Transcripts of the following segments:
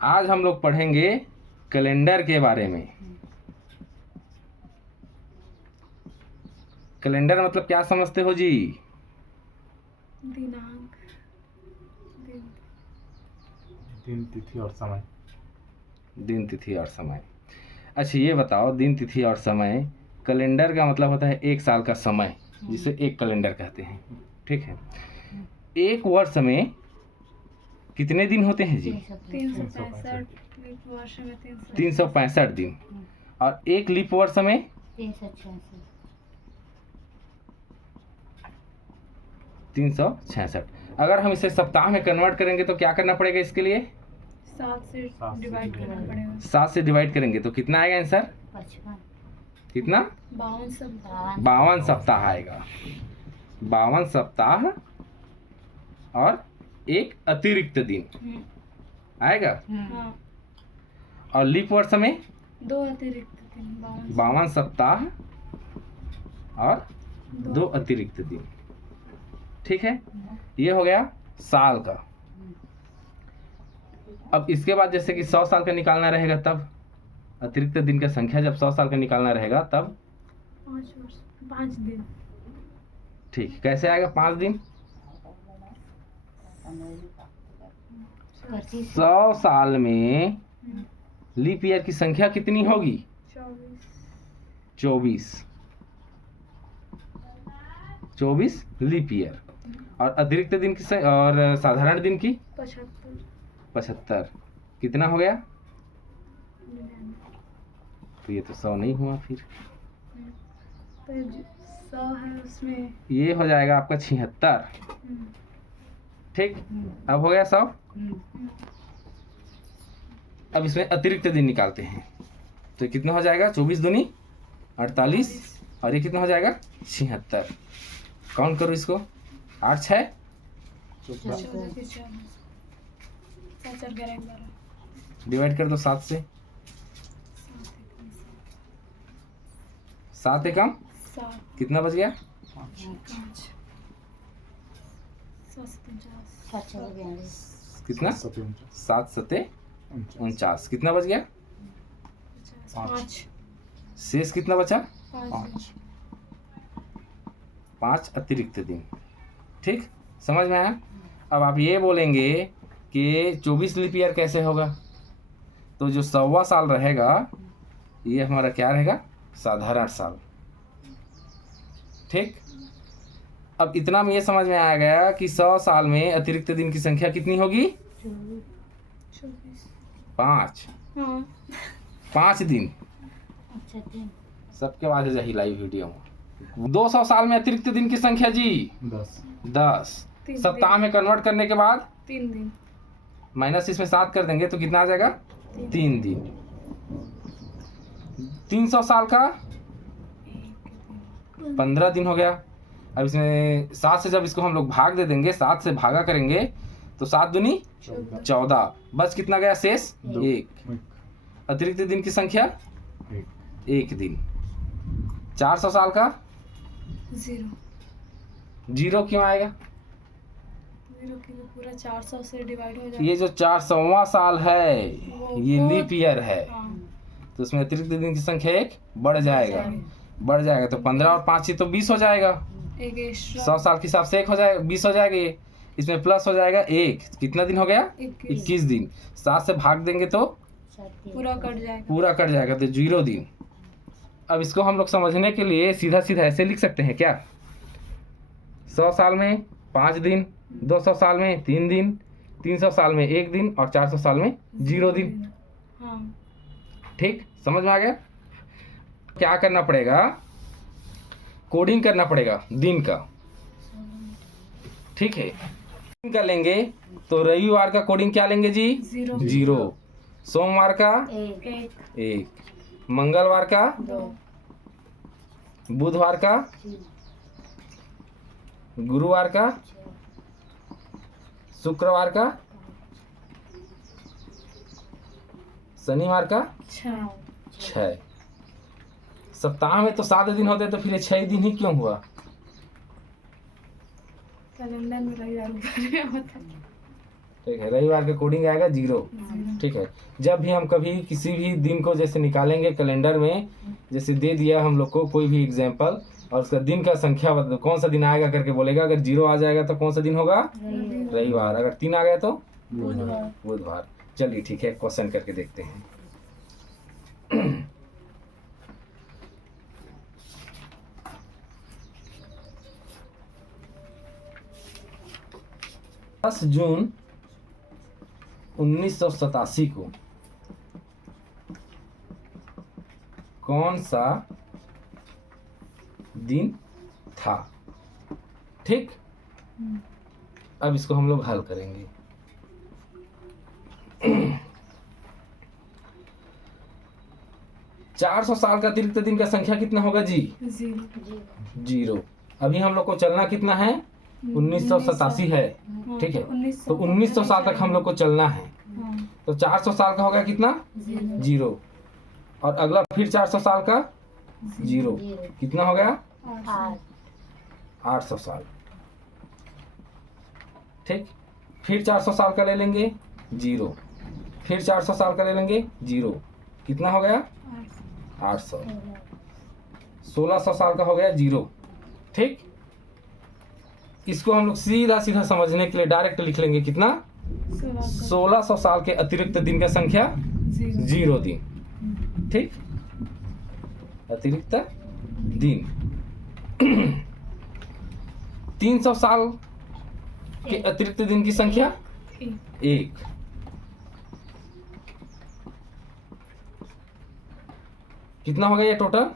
आज हम लोग पढ़ेंगे कैलेंडर के बारे में। कैलेंडर मतलब क्या समझते हो जी? दिनांक, दिन तिथि और समय। दिन तिथि और समय। अच्छा ये बताओ, दिन तिथि और समय, कैलेंडर का मतलब होता है एक साल का समय, जिसे एक कैलेंडर कहते हैं। ठीक है। एक वर्ष में कितने दिन होते हैं जी? 365 वर्ष में 365 दिन। और एक लीप वर्ष में 366। अगर हम इसे सप्ताह में कन्वर्ट करेंगे तो क्या करना पड़ेगा इसके लिए? 7 से डिवाइड करना पड़ेगा। 7 से डिवाइड करेंगे तो कितना आएगा आंसर? 55। कितना? 52 सप्ताह। 52 सप्ताह आएगा। 52 सप्ताह और एक अतिरिक्त दिन आएगा। हाँ, और लीप वर्ष में 2 अतिरिक्त दिन। 52 सप्ताह और 2 अतिरिक्त दिन। ठीक है, ये हो गया साल का। अब इसके बाद जैसे कि 100 साल का निकालना रहेगा, तब अतिरिक्त दिन का संख्या जब 100 साल का निकालना रहेगा तब 5 दिन। ठीक, कैसे आएगा 5 दिन? 100 साल में लीप ईयर की संख्या कितनी होगी? 24 लीप ईयर। और अतिरिक्त दिन की और साधारण दिन की 75। कितना हो गया? तो ये तो 100 नहीं हुआ, फिर तो 100 है उसमें, ये हो जाएगा आपका 76। ठीक, अब हो गया 100। अब इसमें अतिरिक्त दिन निकालते हैं तो कितना हो जाएगा? 24 दूनी 48 और ये कितना हो जाएगा? 76। काउंट करो इसको, 8 6 डिवाइड कर दो 7 से। 7 एकम 7 कितना बच गया? कितना? 7 7 49। कितना बच गया? 5 शेष कितना बचा? 5 5 अतिरिक्त दिन। ठीक, समझ में आया? अब आप ये बोलेंगे कि 24 लीप ईयर कैसे होगा? तो जो 100वां साल रहेगा ये हमारा क्या रहेगा? साधारण साल। ठीक, अब इतना में ये समझ में आ गया कि 100 साल में अतिरिक्त दिन की संख्या कितनी होगी? 5। हाँ, 5 दिन। सबके बाद यही लाइव वीडियो में 200 साल में अतिरिक्त दिन की संख्या जी 10। सप्ताह में कन्वर्ट करने के बाद 3 दिन माइनस इसमें 7 कर देंगे तो कितना आ जाएगा? 3 दिन। 300 साल का 15 दिन हो गया। अब इसमें 7 से जब इसको हम लोग भाग दे देंगे, 7 से भागा करेंगे तो 7 दूनी 14। बस कितना गया शेष? 1। अतिरिक्त दिन की संख्या 1 दिन। 400 साल का 0 क्यों आएगा? 0 के लिए पूरा 400 से डिवाइड हो जाएगा। ये जो 400वां साल है ये लीप ईयर है, हाँ, तो उसमें अतिरिक्त दिन की संख्या 1 बढ़ जाएगा तो 15 और 5 ही तो 20 हो जाएगा। एक एक्स्ट्रा 100 साल के हिसाब से 1 हो जाएगा, 20 हो जाएगा। ये इसमें प्लस हो जाएगा 1। कितना दिन हो गया? 21 दिन। 7 से भाग देंगे तो पूरा कट जाएगा तो 0 दिन। अब इसको हम लोग समझने के लिए सीधा सीधा ऐसे लिख सकते हैं क्या? 100 साल में 5 दिन, 200 साल में 3 दिन, 300 साल में 1 दिन और 400 साल में 0 दिन। हाँ, ठीक, समझ में आ गया? क्या करना पड़ेगा? कोडिंग करना पड़ेगा दिन का। ठीक है, दिन का लेंगे तो रविवार का कोडिंग क्या लेंगे जी? 0। सोमवार का 1, मंगलवार का 2, बुधवार का, गुरुवार का, शुक्रवार का, शनिवार का 6। सप्ताह में तो 7 दिन होते तो फिर 6 दिन ही क्यों हुआ? कैलेंडर में रविवार होता है। ठीक है, रविवार का कोडिंग आएगा 0। ठीक है, जब भी हम कभी किसी भी दिन को जैसे निकालेंगे कैलेंडर में, जैसे दे दिया हम लोग को कोई भी एग्जाम्पल और उसका दिन का संख्या कौन सा दिन आएगा करके बोलेगा। अगर 0 आ जाएगा तो कौन सा दिन होगा? रविवार। अगर 3 आ गया तो बुधवार। चलिए ठीक है, क्वेश्चन करके देखते हैं। 10 जून 1987 को कौन सा दिन था? ठीक, अब इसको हम लोग हल करेंगे। 400 साल का अतिरिक्त दिन का संख्या कितना होगा जी? 0। अभी हम लोग को चलना कितना है? 1987 है। ठीक है, तो 1900 साल तक हम लोग को चलना है। तो 400 साल का हो गया कितना? 0। और अगला फिर 400 साल का 0, कितना हो गया? 800 साल। ठीक, फिर 400 साल का ले लेंगे 0, फिर 400 साल का ले लेंगे 0, कितना हो गया? 800। 1600 साल का हो गया 0। ठीक, इसको हम लोग सीधा सीधा समझने के लिए डायरेक्ट लिख लेंगे कितना? 1600 साल के अतिरिक्त दिन का संख्या 0 दिन। ठीक, अतिरिक्त दिन। 300 साल के अतिरिक्त दिन की संख्या 1। कितना हो गया ये टोटल?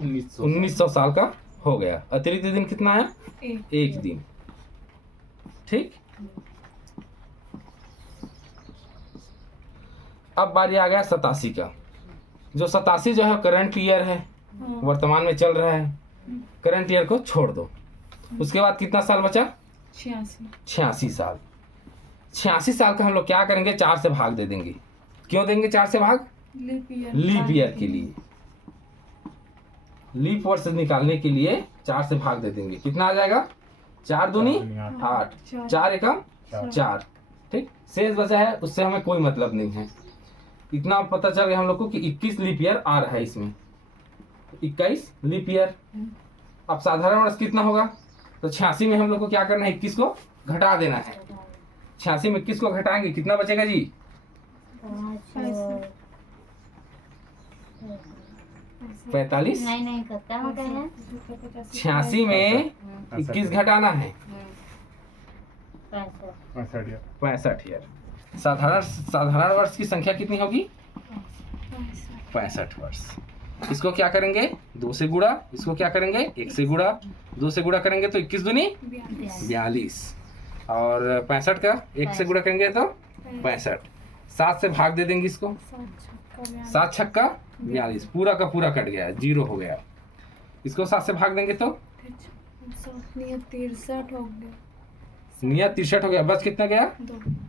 1900 साल का हो गया। अतिरिक्त दिन कितना है? 1 दिन। ठीक, अब बारी आ गया 87 का। जो 87 जो है करंट ईयर है, वर्तमान में चल रहा है। करंट ईयर को छोड़ दो। उसके बाद कितना साल बचा? 86 साल। 86 साल का हम लोग क्या करेंगे? 4 से भाग दे देंगे। क्यों देंगे 4 से भाग? लीप ईयर के लिए। लीप वर्ष निकालने के लिए 4 से भाग दे देंगे। कितना आ जाएगा? 4 दूनी 8, 4 एकम 4। ठीक, शेष बचा है, उससे हमें कोई मतलब नहीं है। इतना पता चल गया हम लोग को कि 21 लीप ईयर आ रहा है इसमें। 21 लीप ईयर। अब साधारण वर्ष कितना होगा? तो 86 में हम लोग को क्या करना है? 21 को घटा देना है। 86 में 21 को घटाएंगे, कितना बचेगा जी? 45। नहीं कितना हो गया है? 86 में 21 घटाना है 65 ईयर। साधारण वर्ष की संख्या कितनी होगी? 65 वर्ष। इसको क्या करेंगे? 2 से गुणा। इसको क्या करेंगे? 1 से गुणा। 2 से गुणा करेंगे तो 21 दूनी 42। और 65 का 1 से गुणा करेंगे तो 65। 7 से भाग दे देंगे इसको। 7 छक्का 42, पूरा का पूरा कट गया, 0 हो गया। इसको 7 से भाग देंगे तो 63 हो गया। नियत 63 हो गया। बस कितना गया?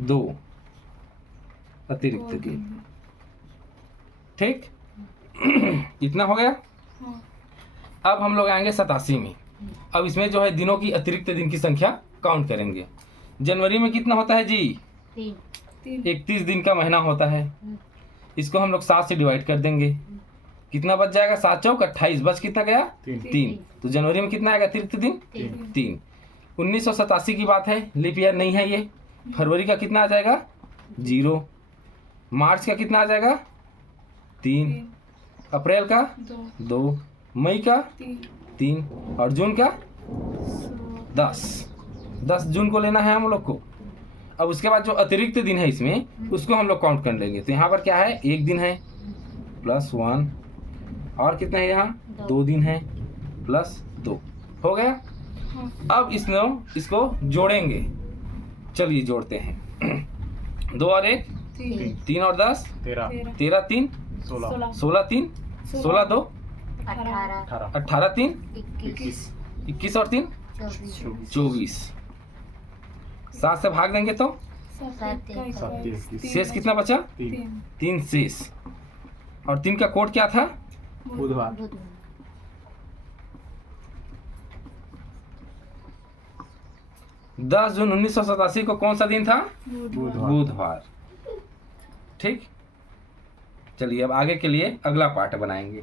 2 अतिरिक्त दिन। ठीक, इतना हो गया। अब हम लोग आएंगे 87 में। अब इसमें जो है दिनों की अतिरिक्त दिन की संख्या काउंट करेंगे। जनवरी में कितना होता है जी? 31 दिन का महीना होता है। इसको हम लोग 7 से डिवाइड कर देंगे। कितना बच जाएगा? 7 चौक 28। बच कितना गया? 3। तो जनवरी में कितना आएगा अतिरिक्त दिन? 3। 1987 की बात है, लीप ईयर नहीं है ये। फरवरी का कितना आ जाएगा? 0। मार्च का कितना आ जाएगा? 3। अप्रैल का 2। मई का 3। और जून का 10 जून को लेना है हम लोग को। अब उसके बाद जो अतिरिक्त दिन है इसमें, उसको हम लोग काउंट कर लेंगे। तो यहाँ पर क्या है? 1 दिन है +1, और कितना है यहाँ? 2 दिन है +2। हो गया। अब इसको जोड़ेंगे। चलिए जोड़ते हैं। 2 और 1 3 और 10 13 3 16 3 16 2 18 3 21 और 3 24। 7 से भाग देंगे तो शेष कितना बचा? 3 शेष। और 3 का कोड क्या था? बुधवार। 10 जून 1987 को कौन सा दिन था? बुधवार। बुधवार। ठीक, चलिए अब आगे के लिए अगला पार्ट बनाएंगे।